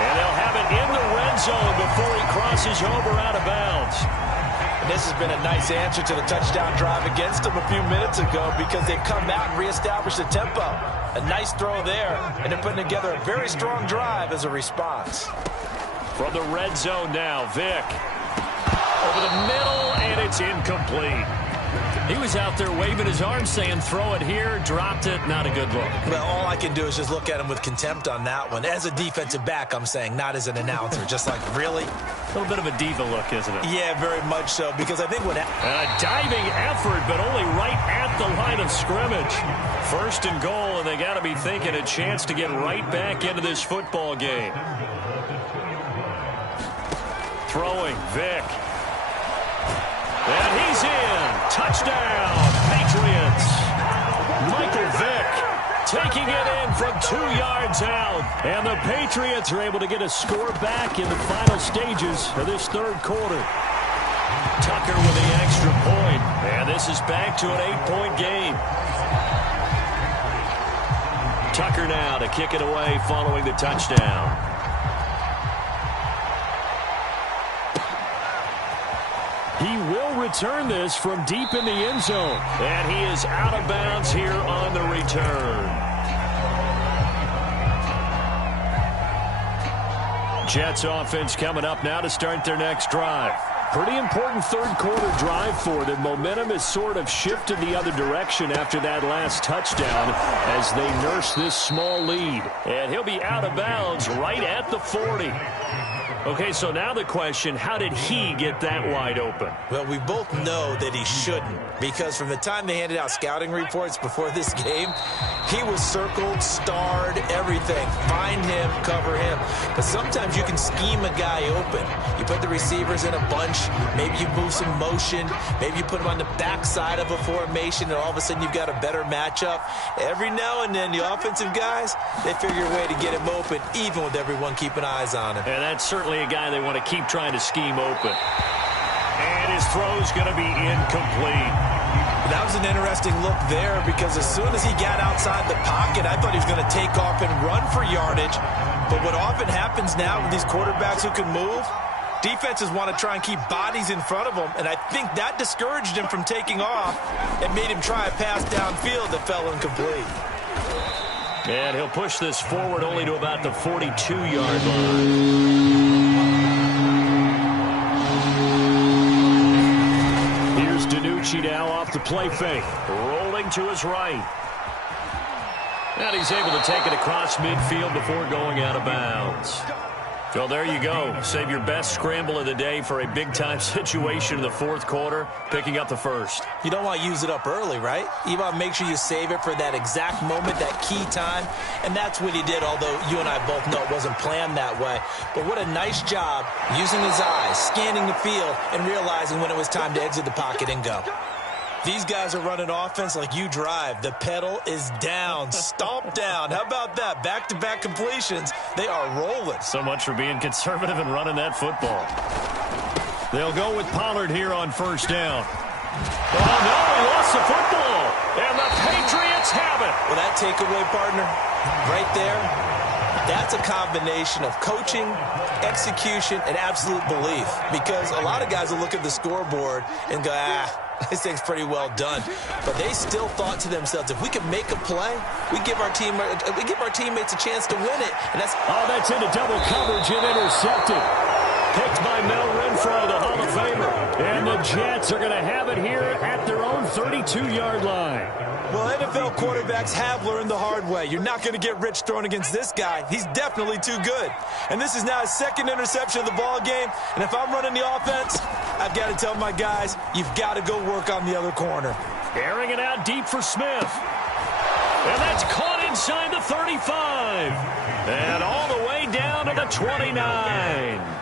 And they'll have it in the red zone before he crosses over out of bounds. And this has been a nice answer to the touchdown drive against them a few minutes ago because they've come out and reestablished the tempo. A nice throw there, and they're putting together a very strong drive as a response. From the red zone now, Vick. Over the middle, and it's incomplete. He was out there waving his arms saying, throw it here, dropped it, not a good look. Well, all I can do is just look at him with contempt on that one. As a defensive back, I'm saying, not as an announcer. Just like, really? A little bit of a diva look, isn't it? Yeah, very much so, because I think what... And a diving effort, but only right at the line of scrimmage. 1st and goal, and they got to be thinking a chance to get right back into this football game. Throwing, Vick. And he's in. Touchdown, Patriots. Michael Vick taking it in from 2 yards out. And the Patriots are able to get a score back in the final stages of this 3rd quarter. Tucker with the extra point. And this is back to an 8-point game. Tucker now to kick it away following the touchdown. He will return this from deep in the end zone. And he is out of bounds here on the return. Jets offense coming up now to start their next drive. Pretty important 3rd quarter drive for them. Momentum has sort of shifted the other direction after that last touchdown as they nurse this small lead. And he'll be out of bounds right at the 40. Okay, so now the question, how did he get that wide open? Well, we both know that he shouldn't, because from the time they handed out scouting reports before this game, he was circled, starred, everything. Find him, cover him. But sometimes you can scheme a guy open. You put the receivers in a bunch, maybe you move some motion, maybe you put them on the backside of a formation, and all of a sudden you've got a better matchup. Every now and then, the offensive guys, they figure a way to get him open, even with everyone keeping eyes on him. And that's certainly a guy they want to keep trying to scheme open. And his throw's going to be incomplete. That was an interesting look there, because as soon as he got outside the pocket, I thought he was going to take off and run for yardage. But what often happens now with these quarterbacks who can move, defenses want to try and keep bodies in front of them, and I think that discouraged him from taking off and made him try a pass downfield that fell incomplete. And he'll push this forward only to about the 42-yard line. Here's DiNucci now off the play fake. Rolling to his right. And he's able to take it across midfield before going out of bounds. So there you go. Save your best scramble of the day for a big-time situation in the fourth quarter, picking up the first. You don't want to use it up early, right? You want to make sure you save it for that exact moment, that key time. And that's what he did, although you and I both know it wasn't planned that way. But what a nice job using his eyes, scanning the field, and realizing when it was time to exit the pocket and go. These guys are running offense like you drive. The pedal is down, stomp down. How about that? Back-to-back completions. They are rolling. So much for being conservative and running that football. They'll go with Pollard here on first down. Oh, no, he lost the football. And the Patriots have it. Well, that takeaway, partner, right there, that's a combination of coaching, execution, and absolute belief. Because a lot of guys will look at the scoreboard and go, this thing's pretty well done. But they still thought to themselves, if we could make a play, we give our teammates a chance to win it. And that's into double coverage and intercepted. Picked by Mel Renfro, the Hall of Famer. And the Jets are going to have it here at their own 32-yard line. Well, NFL quarterbacks have learned the hard way. You're not going to get rich throwing against this guy. He's definitely too good. And this is now his second interception of the ball game. And if I'm running the offense, I've got to tell my guys, you've got to go work on the other corner. Airing it out deep for Smith. And that's caught inside the 35. And all the way down to the 29.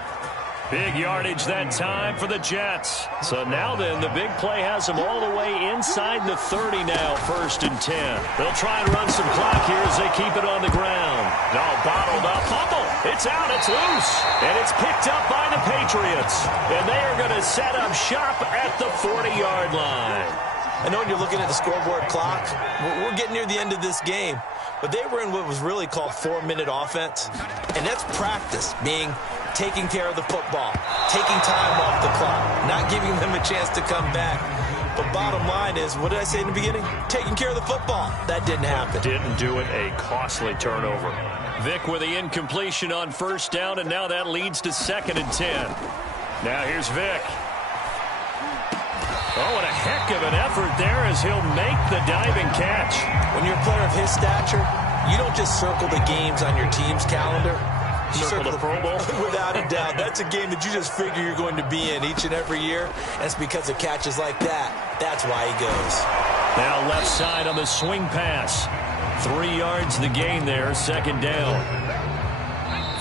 Big yardage that time for the Jets. So now then, the big play has them all the way inside the 30 now, 1st and 10. They'll try and run some clock here as they keep it on the ground. All bottled up. Fumble. It's out. It's loose. And it's picked up by the Patriots. And they are going to set up shop at the 40-yard line. I know when you're looking at the scoreboard clock, we're getting near the end of this game. But they were in what was really called 4-minute offense. And that's practice, meaning taking care of the football, taking time off the clock, not giving them a chance to come back. But bottom line is, what did I say in the beginning? Taking care of the football. That didn't happen. Didn't do it. A costly turnover. Vic with the incompletion on first down, and now that leads to 2nd and 10. Now here's Vic. Oh, what a heck of an effort there as he'll make the diving catch. When you're a player of his stature, you don't just circle the games on your team's calendar. You circle the Pro Bowl? Without a doubt. That's a game that you just figure you're going to be in each and every year. And it's because of catches like that. That's why he goes. Now left side on the swing pass. 3 yards the gain there, 2nd down.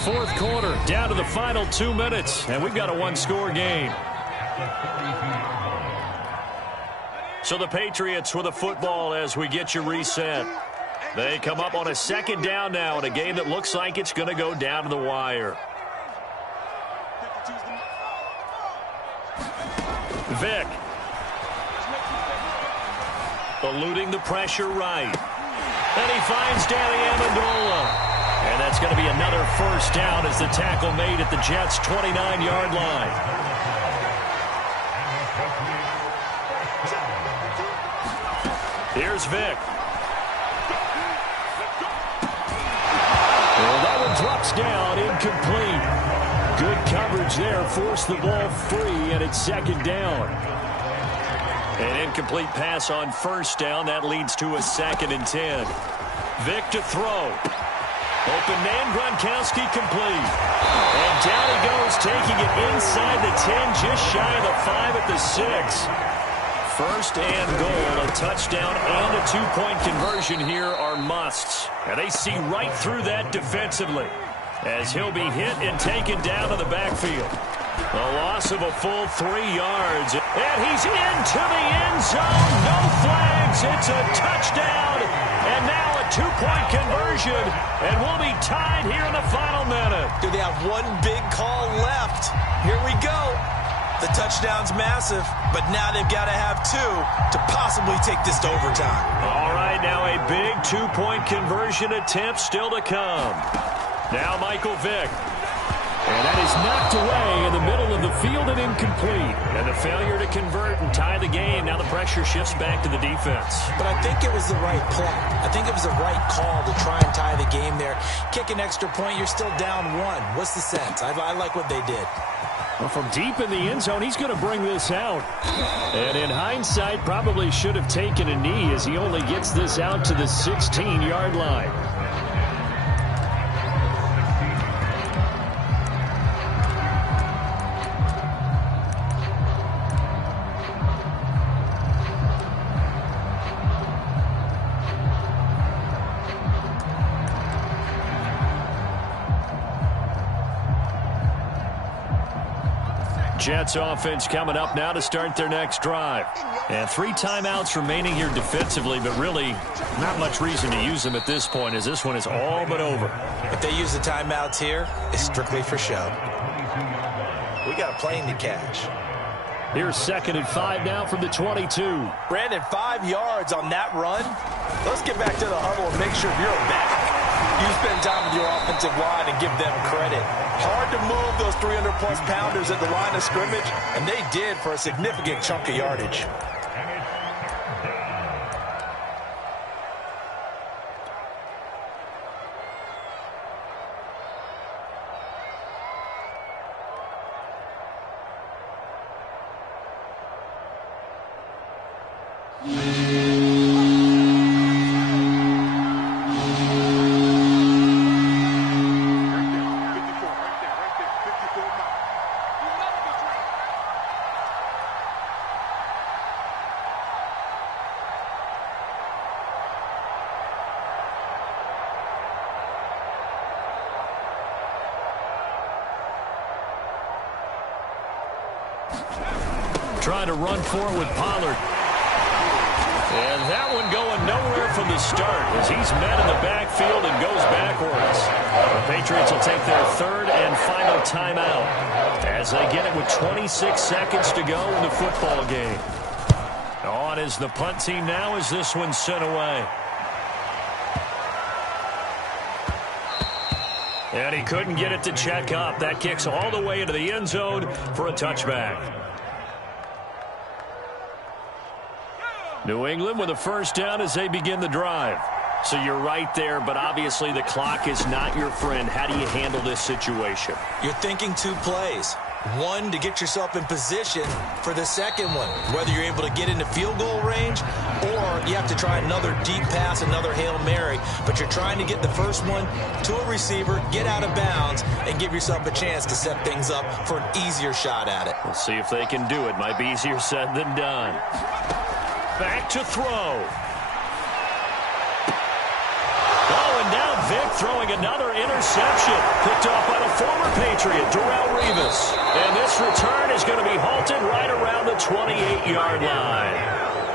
Fourth quarter, down to the final 2 minutes. And we've got a 1-score game. So the Patriots with the football as we get you reset. They come up on a 2nd down now in a game that looks like it's going to go down to the wire. Vic. Eluding the pressure right. And he finds Danny Amendola. And that's going to be another 1st down as the tackle made at the Jets' 29-yard line. Here's Vic. Well, that one drops down, incomplete. Good coverage there, forced the ball free, and it's 2nd down. An incomplete pass on 1st down. That leads to a 2nd and 10. Vic to throw. Open man, Gronkowski complete. And down he goes, taking it inside the 10, just shy of the 5 at the 6. First and goal, a touchdown and a two-point conversion here are musts. And they see right through that defensively as he'll be hit and taken down to the backfield. A loss of a full 3 yards. And he's into the end zone. No flags. It's a touchdown. And now a two-point conversion. And we'll be tied here in the final minute. Do they have one big call left? Here we go. The touchdown's massive, but now they've got to have 2 to possibly take this to overtime. All right, now a big two-point conversion attempt still to come. Now Michael Vick. And that is knocked away in the middle of the field and incomplete. And the failure to convert and tie the game. Now the pressure shifts back to the defense. But I think it was the right play. I think it was the right call to try and tie the game there. Kick an extra point, you're still down 1. What's the sense? I like what they did. Well, from deep in the end zone, he's going to bring this out. And in hindsight, probably should have taken a knee as he only gets this out to the 16-yard line. Jets offense coming up now to start their next drive. And 3 timeouts remaining here defensively, but really not much reason to use them at this point as this one is all but over. If they use the timeouts here, it's strictly for show. We got a plane to catch. Here's 2nd and 5 now from the 22. Brandon, 5 yards on that run. Let's get back to the huddle and make sure you're back. You spend time with your offensive line and give them credit. Hard to move those 300-plus pounders at the line of scrimmage, and they did for a significant chunk of yardage. Trying to run for it with Pollard. And that one going nowhere from the start as he's met in the backfield and goes backwards. The Patriots will take their 3rd and final timeout as they get it with 26 seconds to go in the football game. On is the punt team now as this one's sent away. And he couldn't get it to check up. That kicks all the way into the end zone for a touchback. New England with a first down as they begin the drive. So you're right there, but obviously the clock is not your friend. How do you handle this situation? You're thinking 2 plays. 1 to get yourself in position for the second one, whether you're able to get into field goal range or you have to try another deep pass, another Hail Mary, but you're trying to get the first one to a receiver, get out of bounds, and give yourself a chance to set things up for an easier shot at it. We'll see if they can do it. Might be easier said than done. Back to throw. Oh, and now Vick throwing another interception. Picked off by the former Patriot, Darrelle Revis. And this return is going to be halted right around the 28-yard line.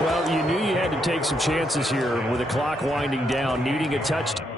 Well, you knew you had to take some chances here with the clock winding down, needing a touchdown.